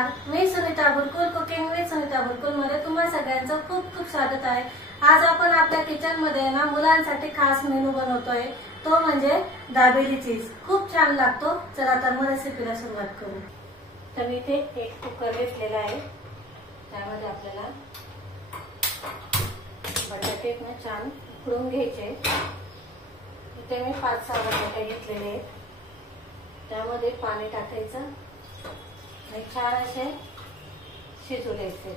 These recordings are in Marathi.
नमस्कार, मी सुनीता बुरकुल कुकिंग विथ सुनीता बुरकुल मध्ये तुम्हा सगळ्यांचं खूप खूप स्वागत आहे। आज आपण आपल्या किचन मध्ये ना मुलांसाठी खास मेनू बनवतोय, तो म्हणजे दाबेली चीज। खूप छान लागतो। चला तर मग रेसिपीला सुरुवात करू। तर मी इथे एक कुकर घेतलेला आहे, त्यामध्ये आपल्याला बटाटे ना छान उकडून घ्यायचे। इथे मी 5-6 बटाटे घेतलेले आहेत, त्यामध्ये पाणी टाकायचं आणि छान असे शिजू द्यायचे।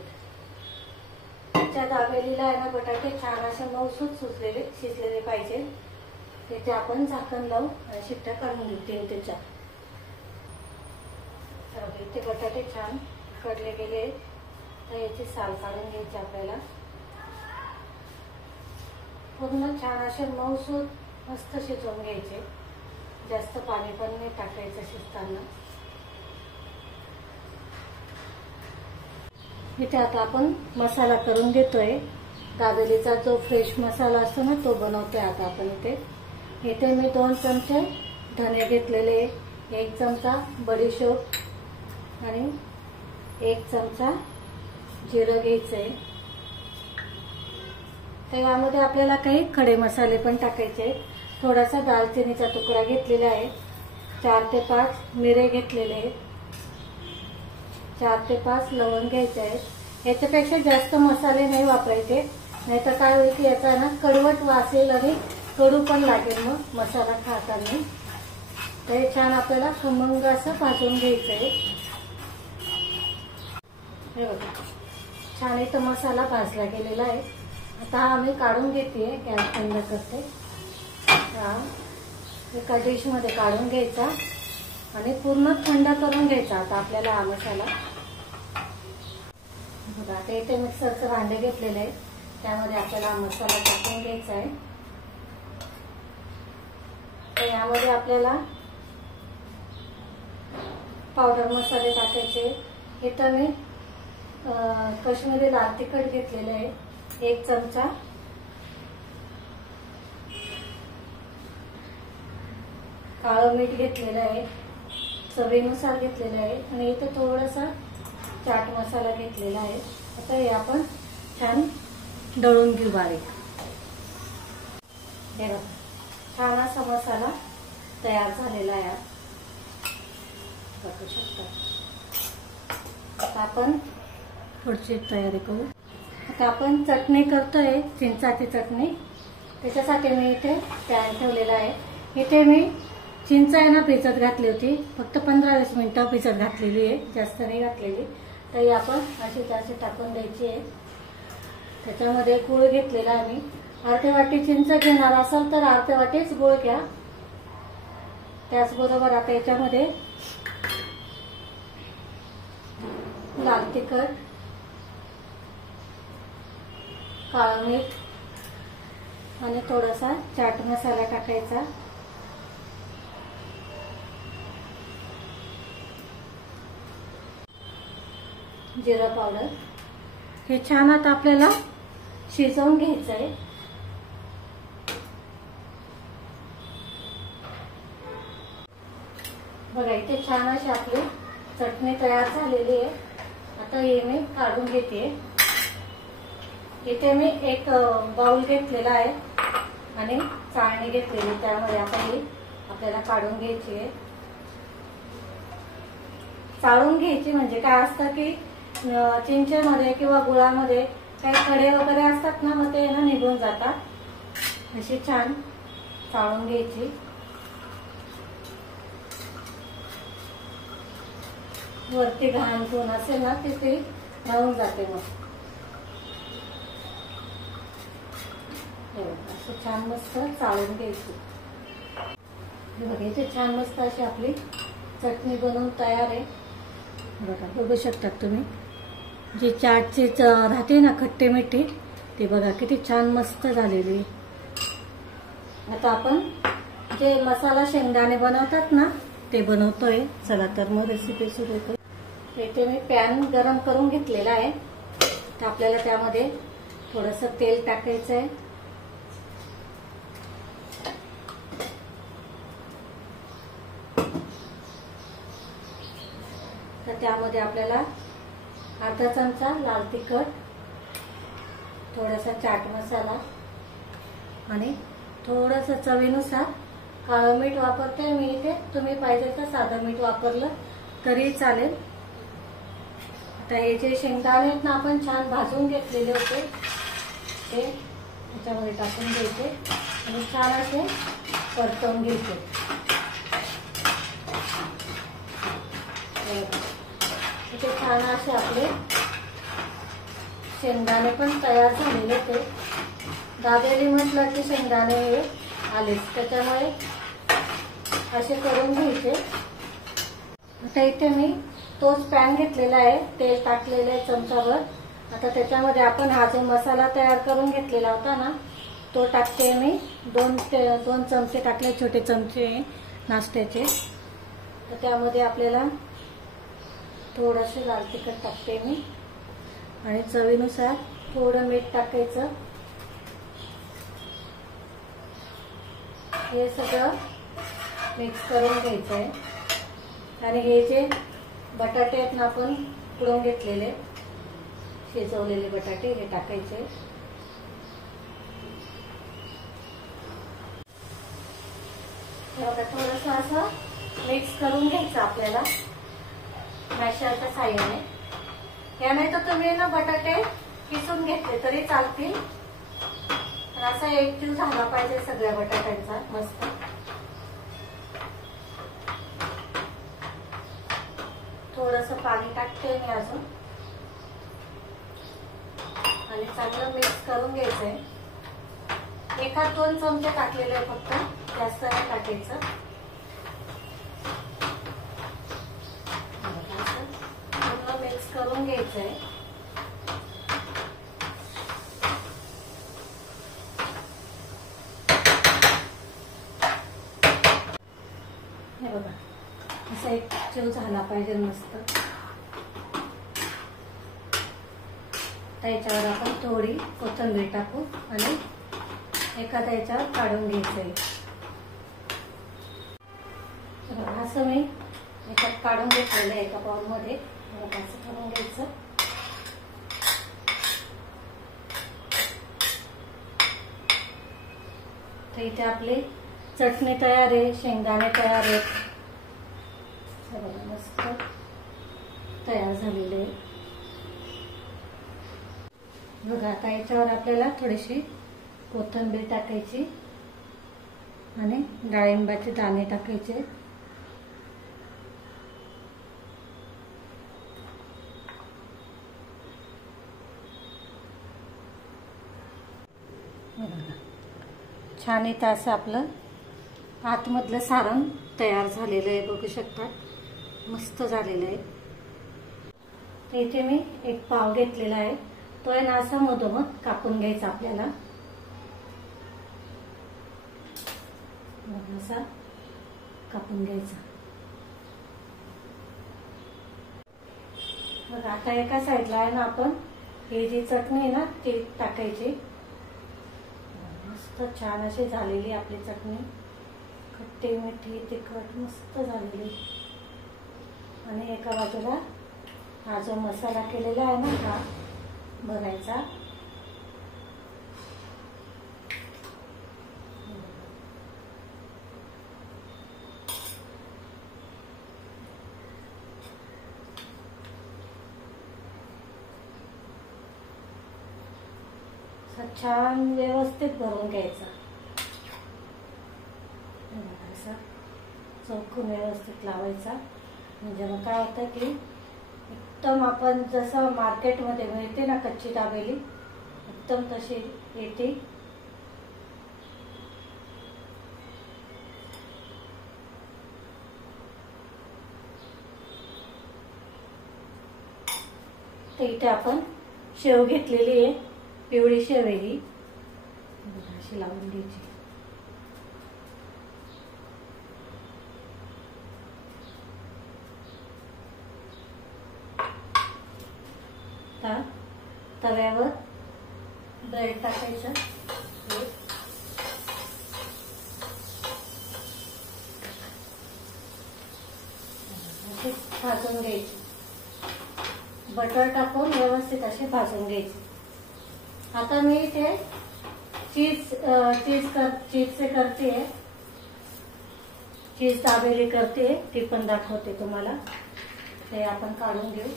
त्या दाबेलीला आहे ना बटाटे छान असे मऊसूत शिजलेले पाहिजे। इथे आपण झाकण लावून आणि शिट्ट्या काढून घेऊ 3 ते 4। तर इथे बटाटे छान उकडले गेले, तर याची साल काढून घ्यायची आपल्याला। पूर्ण छान असे मऊसूत मस्त शिजवून घ्यायचे, जास्त पाणी पण नाही टाकायचं शिजताना। इथे आता आपण मसाला करून घेतोय। दाबेलीचा जो फ्रेश मसाला असतो ना, तो बनवतोय आता आपण। इथे मी 2 चमचे धने घेतलेले, 1 चमचा बडीशोप आणि 1 चमचा जिरं घ्यायचंय। तर यामध्ये आपल्याला काही खडे मसाले पण टाकायचे। थोडासा दालचिनीचा तुकडा घेतलेला आहे, 4 ते 5 मिरे घेतलेले आहेत, 4 ते 5 लवंग घ्यायचे आहेत। याच्यापेक्षा जास्त मसाले नाही वापरायचे, नाहीतर काय होईल की याचा ना कडवट वास येईल आणि कडू पण लागेल मग मसाला खाताना। तर हे छान आपल्याला खमंग असं भाजून घ्यायचंय। हे बघा, छान इथं मसाला भाजला गेलेला आहे। आता हा मी काढून घेते, गॅस बंद करते। हा एका डिश मध्ये काढून घ्यायचा आणि पूर्ण थंड करून घ्यायचा आता आपल्याला हा मसाला। बघा, आता इथे मिक्सरचं भांडे घेतलेले आहे, त्यामध्ये आपल्याला हा मसाला टाकून घ्यायचा आहे। तर यामध्ये आपल्याला पावडर मसाले टाकायचे। इथं मी काश्मीरी लाल तिखट घेतलेले आहे, 1 चमचा। काळं मीठ घेतलेलं आहे, चवीनुसार घेतलेलं आहे आणि इथे थोडासा चाट मसाला घेतलेला आहे। आता हे आपण छान दळून घेऊ बारीक। हे बघा, छान असा मसाला तयार झालेला आहे, बघू शकता। आता आपण पुढची तयारी करू। आता आपण चटणी करतोय, चिंचाची चटणी। त्याच्यासाठी मी इथे पॅन ठेवलेला आहे। इथे मी चिंच आहे ना भिजत घातली होती, फक्त 15-20 मिनिटं भिजत घातलेली आहे, जास्त नाही घातलेली। तर ही आपण अशी टाकून द्यायची आहे। त्याच्यामध्ये गूळ घेतलेला आहे मी, अर्धी वाटी चिंच घेणार असाल तर अर्धी वाटीच गूळ घ्या। त्याचबरोबर आता याच्यामध्ये लाल तिखट, काळं मीठ आणि थोडासा चाट मसाला टाकायचा। जिरा पावडर, हे छान आता आपल्याला शिजवून घ्यायचं आहे। बघा, इथे छान अशी आपली चटणी तयार झालेली आहे। आता हे मी काढून घेते। इथे मी एक बाउल घेतलेला आहे आणि चाळणी घेतलेली, त्यामध्ये आपण आपल्याला काढून घ्यायची आहे। चाळून घ्यायची म्हणजे काय असतं की चिंचेमध्ये किंवा गुळामध्ये काही खडे वगैरे असतात ना, मग ते ना निघून जातात। अशी छान चाळून घ्यायची। वरती घाण धुवून असेल ना ते राहून जाते मग। असं छान मस्त चाळून घ्यायची। बघा, इथे छान मस्त अशी आपली चटणी बनवून तयार आहे। बघा, बघू शकता तुम्ही, जी चाटची राहते ना खट्टे मिठी, ते बघा किती छान मस्त झालेली। आता आपण जे मसाला शेंगदाणे बनवतात ना, ते बनवतोय। चला तर मग रेसिपी सुरू करू। इथे मी पॅन गरम करून घेतलेला आहे, तर आपल्याला त्यामध्ये थोडंसं तेल टाकायचं आहे। तर त्यामध्ये आपल्याला अर्धा चमचा लाल तिखट, थोडासा चाट मसाला आणि थोडंसं चवीनुसार काळं मीठ वापरते मी इथे. तुम्ही पाहिजे तर साधं मीठ वापरलं तरी चालेल. आता हे जे शेंगदाणे आहेत ना आपण छान भाजून घेतलेले होते ते याच्यामध्ये टाकून घ्यायचे आणि छान असे परतवून घ्यायचे. इथे छान असे आपले शेंगदाणे पण तयार झालेले होते. दाबेली म्हटलं की शेंगदाणे हे आलेच, त्याच्यामुळे असे करून घ्यायचे. आता इथे मी तोच पॅन घेतलेला आहे, तेल टाकलेलं आहे चमचाभर. आता त्याच्यामध्ये आपण हा जो मसाला तयार करून घेतलेला होता ना तो टाकते मी. दोन चमचे टाकले, छोटे चमचे नाश्त्याचे. तर त्यामध्ये आपल्याला थोडंसं लाल तिखट टाकते मी आणि चवीनुसार थोडं मीठ टाकायचं. हे सगळं मिक्स करून घ्यायचं आहे. आणि हे जे बटाटे आहेत ना आपण उकडून घेतलेले शिजवलेले बटाटे हे टाकायचे. थोडंसं असं मिक्स करून घ्यायचं आपल्याला मॅशरच्या साह्याने. याने तर तुम्ही ना बटाटे किसून घेतले तरी चालतील, पण असा एकजीव झाला पाहिजे सगळ्या बटाट्यांचा मस्त. थोडंसं पाणी टाकते मी अजून आणि चांगलं मिक्स करून घ्यायचंय. 1-2 चमचे टाकलेले आहे फक्त, जास्त नाही टाकायचं. पूर्ण मिक्स करून घ्यायचंय. हे बघा असा एक चव झाला पाहिजे मस्त. त्याच्यावर आपण थोडी कोथिंबीर टाकू आणि एखाद्या याच्यावर काढून घ्यायचंय. असं मी याच्यात काढून घेतलेलं आहे एका बाउल मध्ये. असं करून घ्यायचं. तर इथे आपली चटणी तयार आहे, शेंगदाणे तयार आहेत. मस्त तयार झालेले आहे बघा. आता याच्यावर आपल्याला थोडीशी कोथिंबीर टाकायची आणि डाळिंबाचे दाणे टाकायचे. छान इथं असं आपलं आतमधलं सारण तयार झालेलं आहे, बघू शकता. मस्त झालेलं आहे. इथे मी एक पाव घेतलेला आहे, तो आहे ना असा मधोमध कापून घ्यायचा आपल्याला. असा कापून घ्यायचा. बघा आता एका साईडला आहे ना आपण ही जी चटणी आहे ना ती टाकायची. मस्त छान अशी झालेली आपली चटणी, खट्टी मिठी तिखट मस्त झालेली. आणि एका बाजूला हा जो मसाला केलेला आहे ना हा भरायचा. छान व्यवस्थित भरून घ्यायचा. असा चौकोन व्यवस्थित लावायचा. म्हणजे मग काय होतं की एकदम आपण जसं मार्केटमध्ये मिळते ना कच्ची दाबेली एकदम तशी येते. तर इथे आपण शेव घेतलेली आहे, पिवळी शेव आहे ही. अशी लावून घ्यायची. तव्यावर ब्रेड टाकायचं. भाजून घ्यायची. बटर टाकून व्यवस्थित असे भाजून घ्यायचे. आता मी इथे चीजचे करते, चीज दाबेली करते, ती पण दाखवते तुम्हाला. ते आपण काढून घेऊ.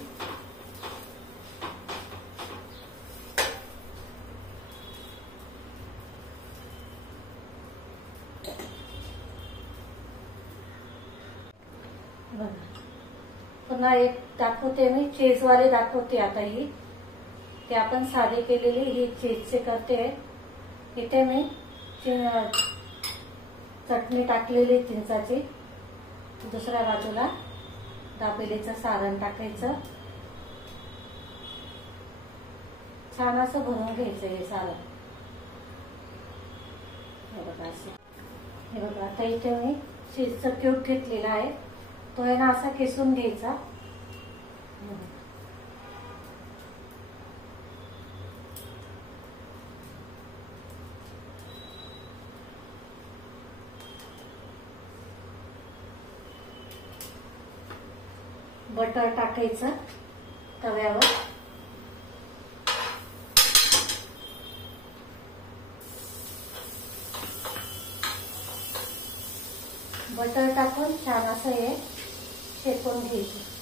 पुन्हा एक दाखवते मी, चीजवाले दाखवते. आता ही ते आपण साधी केलेली ही चीजचे करते. इथे मी चटणी टाकलेली चिंचाची. दुसऱ्या बाजूला दाबेलीचं सारण टाकायचं. छान असं भरून घ्यायचं हे सारण. हे बघा आता इथे मी चीजचा क्यूब घेतलेला आहे, तो आहे ना असा किसून घ्यायचा. बटर टाकायचं तव्यावर. बटर टाकून छान असं हे शेकून घ्यायचं.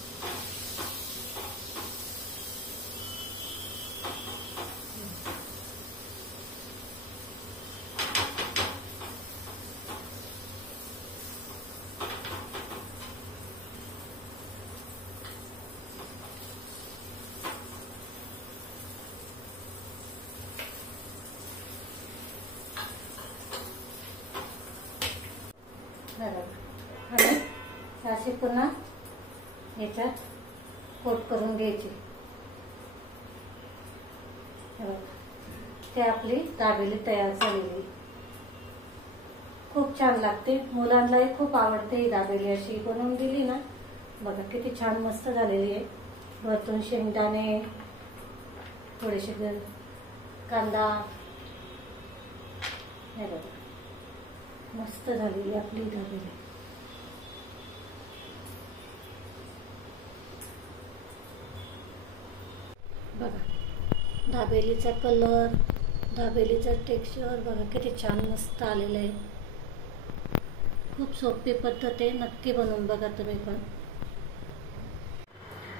आणि अशी पुन्हा याच्यात कोट करून घ्यायची. ते आपली दाबेली तयार झालेली. खूप छान लागते, मुलांनाही खूप आवडते ही दाबेली. अशी बनवून दिली ना, बघा किती छान मस्त झालेली आहे. वरतून शेंगदाणे, थोडेसे कांदा, हे बघा मस्त झालेली आपली दाबेली. बघा दाबेलीचा कलर, दाबेलीचा टेक्स्चर बघा किती छान मस्त आलेलं आहे. खूप सोपी पद्धत आहे, नक्की बनवून बघा तुम्ही पण.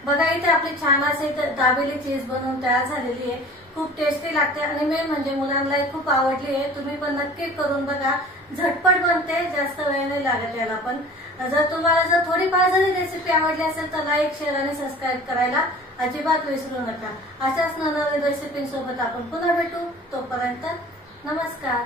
बघा इथे आपली छान असे दाबेली चीज बनवून तयार झालेली आहे. खूप टेस्टी लागते आणि मेन म्हणजे मुलांनाही खूप आवडली आहे. तुम्ही पण नक्की करून बघा. झटपट बनते, जास्त वेळ नाही लागत याला. पण जर थोडीफार जरी रेसिपी आवडली असेल तर लाईक, शेअर आणि सबस्क्राईब करायला अजिबात विसरू नका. अशाच नवनवीन रेसिपींसोबत आपण पुन्हा भेटू. तोपर्यंत नमस्कार.